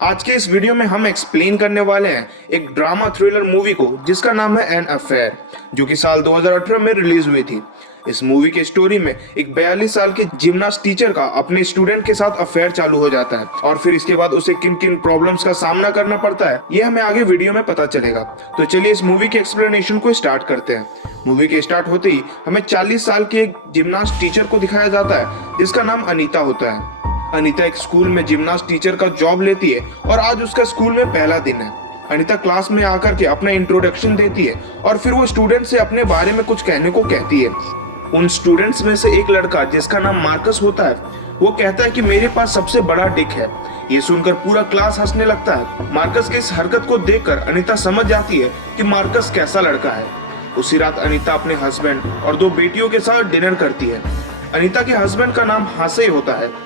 आज के इस वीडियो में हम एक्सप्लेन करने वाले हैं एक ड्रामा थ्रिलर मूवी को जिसका नाम है एन अफेयर, जो कि साल 2018 में रिलीज हुई थी। इस मूवी के स्टोरी में एक 42 साल के जिमनास्ट टीचर का अपने स्टूडेंट के साथ अफेयर चालू हो जाता है और फिर इसके बाद उसे किन किन प्रॉब्लम्स का सामना करना पड़ता है ये हमें आगे वीडियो में पता चलेगा। तो चलिए इस मूवी के एक्सप्लेनेशन को स्टार्ट करते हैं। मूवी के स्टार्ट होते ही हमें 40 साल के एक जिमनास्ट टीचर को दिखाया जाता है जिसका नाम अनीता होता है। अनीता एक स्कूल में जिमनास्ट टीचर का जॉब लेती है और आज उसका स्कूल में पहला दिन है। अनीता क्लास में आकर के अपना इंट्रोडक्शन देती है और फिर वो स्टूडेंट से अपने बारे में कुछ कहने को कहती है। उन स्टूडेंट्स में से एक लड़का जिसका नाम मार्कस होता है वो कहता है कि मेरे पास सबसे बड़ा डिक है। ये सुनकर पूरा क्लास हंसने लगता है। मार्कस की इस हरकत को देखकर अनीता समझ जाती है कि मार्कस कैसा लड़का है। उसी रात अनीता अपने हस्बैंड और 2 बेटियों के साथ डिनर करती है। अनीता के हस्बैंड का नाम हासे होता है।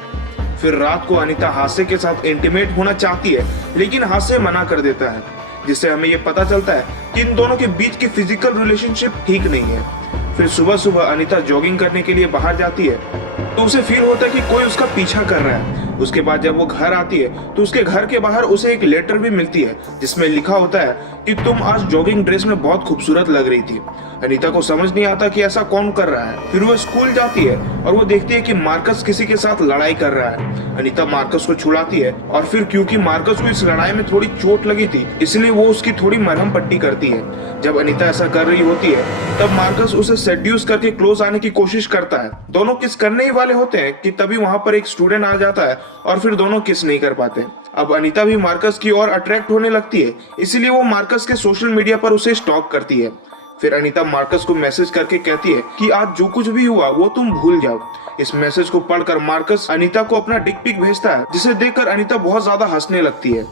फिर रात को अनीता हासे के साथ इंटीमेट होना चाहती है लेकिन हासे मना कर देता है, जिससे हमें यह पता चलता है कि इन दोनों के बीच की फिजिकल रिलेशनशिप ठीक नहीं है। फिर सुबह सुबह अनीता जॉगिंग करने के लिए बाहर जाती है तो उसे फील होता है कि कोई उसका पीछा कर रहा है। उसके बाद जब वो घर आती है तो उसके घर के बाहर उसे एक लेटर भी मिलती है जिसमें लिखा होता है कि तुम आज जॉगिंग ड्रेस में बहुत खूबसूरत लग रही थी। अनीता को समझ नहीं आता कि ऐसा कौन कर रहा है। फिर वो स्कूल जाती है और वो देखती है कि मार्कस किसी के साथ लड़ाई कर रहा है। अनीता मार्कस को छुड़ाती है और फिर क्योंकि मार्कस को इस लड़ाई में थोड़ी चोट लगी थी इसलिए वो उसकी थोड़ी मरहम पट्टी करती है। जब अनीता ऐसा कर रही होती है तब मार्कस उसे सेड्यूस करके क्लोज आने की कोशिश करता है। दोनों किस करने ही वाले होते हैं कि तभी वहां पर एक स्टूडेंट आ जाता है और फिर दोनों किस नहीं कर पाते। अब अनीता भी मार्कस की ओर अट्रैक्ट होने लगती है, इसीलिए वो मार्कस के सोशल मीडिया पर उसे स्टॉक करती है। फिर अनीता मार्कस को मैसेज करके कहती है कि आज जो कुछ भी हुआ वो तुम भूल जाओ। इस मैसेज को पढ़कर मार्कस अनीता को अपना डिक पिक भेजता है, जिसे देखकर अनीता बहुत ज्यादा हंसने लगती है।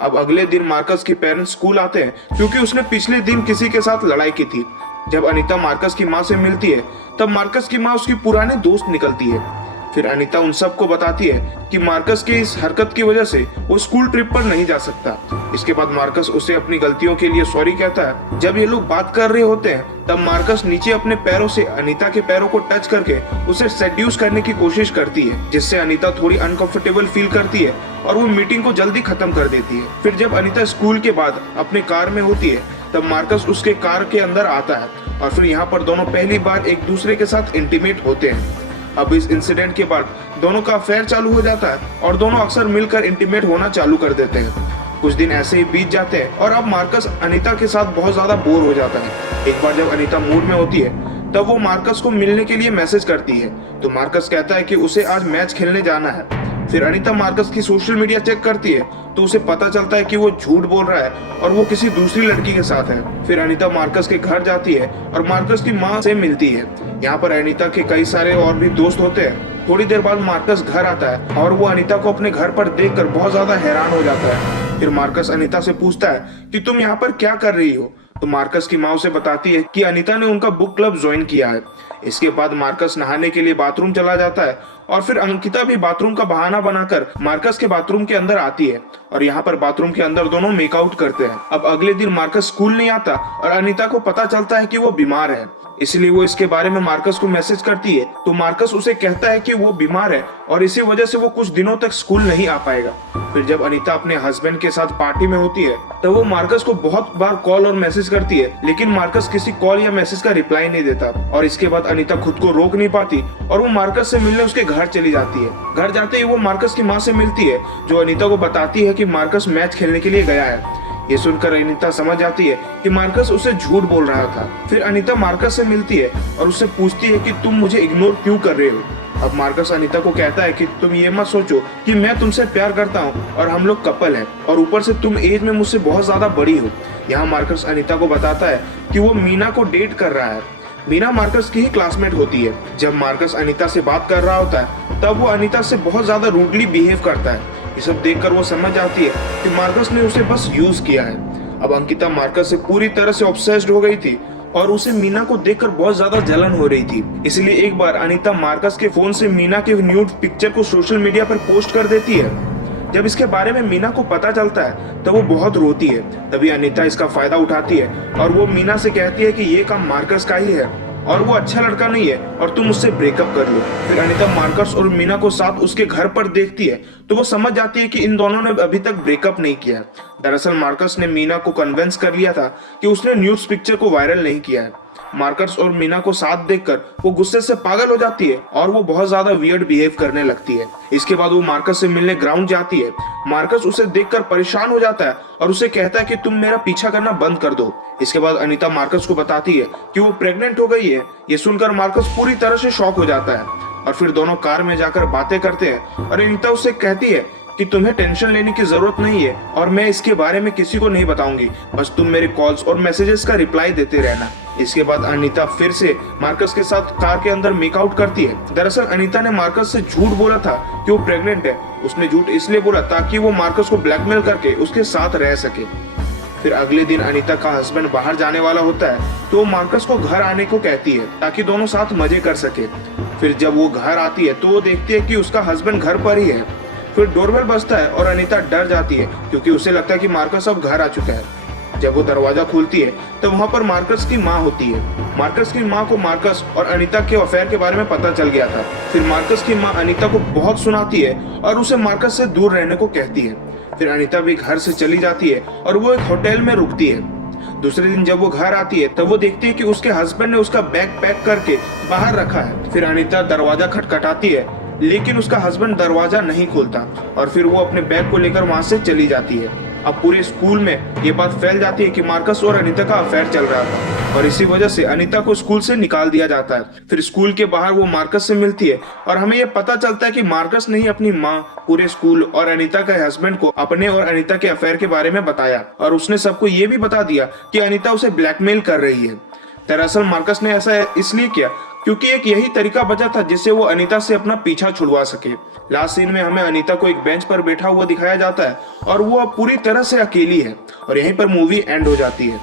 अब अगले दिन मार्कस के पेरेंट्स स्कूल आते हैं क्योंकि उसने पिछले दिन किसी के साथ लड़ाई की थी। जब अनीता मार्कस की माँ से मिलती है तब मार्कस की माँ उसकी पुराने दोस्त निकलती है। फिर अनीता उन सबको बताती है कि मार्कस की इस हरकत की वजह से वो स्कूल ट्रिप पर नहीं जा सकता। इसके बाद मार्कस उसे अपनी गलतियों के लिए सॉरी कहता है। जब ये लोग बात कर रहे होते हैं तब मार्कस नीचे अपने पैरों से अनीता के पैरों को टच करके उसे सेड्यूस करने की कोशिश करती है, जिससे अनीता थोड़ी अनकंफर्टेबल फील करती है और वो मीटिंग को जल्दी खत्म कर देती है। फिर जब अनीता स्कूल के बाद अपने कार में होती है तब मार्कस उसके कार के अंदर आता है और फिर यहाँ पर दोनों पहली बार एक दूसरे के साथ इंटीमेट होते हैं। अब इस इंसिडेंट के बाद दोनों का अफेयर चालू हो जाता है और दोनों अक्सर मिलकर इंटीमेट होना चालू कर देते हैं। कुछ दिन ऐसे ही बीत जाते हैं और अब मार्कस अनीता के साथ बहुत ज्यादा बोर हो जाता है। एक बार जब अनीता मूड में होती है तब वो मार्कस को मिलने के लिए मैसेज करती है तो मार्कस कहता है कि उसे आज मैच खेलने जाना है। फिर अनीता मार्कस की सोशल मीडिया चेक करती है तो उसे पता चलता है कि वो झूठ बोल रहा है और वो किसी दूसरी लड़की के साथ है। फिर अनीता मार्कस के घर जाती है और मार्कस की माँ से मिलती है। यहाँ पर अनीता के कई सारे और भी दोस्त होते हैं। थोड़ी देर बाद मार्कस घर आता है और वो अनीता को अपने घर पर देखकर बहुत ज्यादा हैरान हो जाता है। फिर मार्कस अनीता से पूछता है कि तुम यहाँ पर क्या कर रही हो, तो मार्कस की माँ उसे बताती है कि अनीता ने उनका बुक क्लब ज्वाइन किया है। इसके बाद मार्कस नहाने के लिए बाथरूम चला जाता है और फिर अंकिता भी बाथरूम का बहाना बनाकर मार्कस के बाथरूम के अंदर आती है और यहाँ पर बाथरूम के अंदर दोनों मेकआउट करते हैं। अब अगले दिन मार्कस स्कूल नहीं आता और अनीता को पता चलता है कि वो बीमार है, इसलिए वो इसके बारे में मार्कस को मैसेज करती है तो मार्कस उसे कहता है कि वो बीमार है और इसी वजह से वो कुछ दिनों तक स्कूल नहीं आ पाएगा। फिर जब अनीता अपने हस्बैंड के साथ पार्टी में होती है तब वो मार्कस को बहुत बार कॉल और मैसेज करती है लेकिन मार्कस किसी कॉल या मैसेज का रिप्लाई नहीं देता और इसके बाद अनीता खुद को रोक नहीं पाती और वो मार्कस से मिलने उसके घर चली जाती है। घर जाते ही वो मार्कस की माँ से मिलती है जो अनीता को बताती है कि मार्कस मैच खेलने के लिए गया है। ये सुनकर अनीता समझ जाती है कि मार्कस उसे झूठ बोल रहा था। फिर अनीता मार्कस से मिलती है और उससे पूछती है कि तुम मुझे इग्नोर क्यों कर रहे हो। अब मार्कस अनीता को कहता है कि तुम ये मत सोचो कि मैं तुमसे प्यार करता हूँ और हम लोग कपल हैं और ऊपर से तुम एज में मुझसे बहुत ज्यादा बड़ी हो। यहाँ मार्कस अनीता को बताता है कि वो मीना को डेट कर रहा है। मीना मार्कस की ही क्लासमेट होती है। जब मार्कस अनीता से बात कर रहा होता है तब वो अनीता से बहुत ज्यादा रूडली बिहेव करता है। ये सब देखकर वो समझ आती है कि मार्कस ने उसे बस यूज किया है। अब अंकिता मार्कस से पूरी तरह से ऑब्सेस्ड हो गई थी और उसे मीना को देखकर बहुत ज्यादा जलन हो रही थी। इसलिए एक बार अनीता मार्कस के फोन से मीना के न्यूड पिक्चर को सोशल मीडिया पर पोस्ट कर देती है। जब इसके बारे में मीना को पता चलता है तो वो बहुत रोती है। तभी अनीता इसका फायदा उठाती है और वो मीना से कहती है कि ये काम मार्कस का ही है और वो अच्छा लड़का नहीं है और तुम उससे ब्रेकअप कर लो। फिर अनीता मार्कस और मीना को साथ उसके घर पर देखती है तो वो समझ जाती है कि इन दोनों ने अभी तक ब्रेकअप नहीं किया है। दरअसल मार्कस ने मीना को कन्विंस कर लिया था कि उसने न्यूज़ पिक्चर को वायरल नहीं किया है। मार्कस और मीना को साथ देखकर वो गुस्से से पागल हो जाती है और वो बहुत ज्यादा वियर्ड बिहेव करने लगती है। इसके बाद वो मार्कस से मिलने ग्राउंड जाती है। मार्कस उसे देखकर परेशान हो जाता है और उसे कहता है कि तुम मेरा पीछा करना बंद कर दो। इसके बाद अनीता मार्कस को बताती है कि वो प्रेग्नेंट हो गई है। ये सुनकर मार्कस पूरी तरह से शॉक हो जाता है और फिर दोनों कार में जाकर बातें करते हैं और अनीता उससे कहती है कि तुम्हें टेंशन लेने की जरूरत नहीं है और मैं इसके बारे में किसी को नहीं बताऊंगी, बस तुम मेरे कॉल्स और मैसेजेस का रिप्लाई देते रहना। इसके बाद अनीता फिर से मार्कस के साथ कार के अंदर मेकआउट करती है। दरअसल अनीता ने मार्कस से झूठ बोला था कि वो प्रेग्नेंट है। उसने झूठ इसलिए बोला ताकि वो मार्कस को ब्लैकमेल करके उसके साथ रह सके। फिर अगले दिन अनीता का हस्बैंड बाहर जाने वाला होता है तो वो मार्कस को घर आने को कहती है ताकि दोनों साथ मजे कर सके। फिर जब वो घर आती है तो वो देखती है कि उसका हस्बैंड घर पर ही है। फिर डोरबेल बजता है और अनीता डर जाती है क्योंकि उसे लगता है कि मार्कस अब घर आ चुका है। जब वो दरवाजा खोलती है तो वहां पर मार्कस की माँ होती है। मार्कस की माँ को मार्कस और अनीता के अफेयर के बारे में पता चल गया था। फिर मार्कस की माँ अनीता को बहुत सुनाती है और उसे मार्कस से दूर रहने को कहती है। फिर अनीता भी घर से चली जाती है और वो एक होटल में रुकती है। दूसरे दिन जब वो घर आती है तब वो देखती है कि उसके हस्बैंड ने उसका बैग पैक करके बाहर रखा है। फिर अनीता दरवाजा खटखटाती है लेकिन उसका हस्बैंड दरवाजा नहीं खोलता और फिर वो अपने बैग को लेकर वहां से चली जाती है। अब पूरे स्कूल में ये बात फैल जाती है कि मार्कस और अनीता का अफेयर चल रहा था और इसी वजह से अनीता को स्कूल से निकाल दिया जाता है। फिर स्कूल के बाहर वो मार्कस से मिलती है और हमें ये पता चलता है कि मार्कस ने ही अपनी माँ, पूरे स्कूल और अनीता के हस्बैंड को अपने और अनीता के अफेयर के बारे में बताया और उसने सबको ये भी बता दिया कि अनीता उसे ब्लैकमेल कर रही है। दरअसल मार्कस ने ऐसा इसलिए किया क्योंकि एक यही तरीका बचा था जिससे वो अनीता से अपना पीछा छुड़वा सके। लास्ट सीन में हमें अनीता को एक बेंच पर बैठा हुआ दिखाया जाता है और वो अब पूरी तरह से अकेली है और यहीं पर मूवी एंड हो जाती है।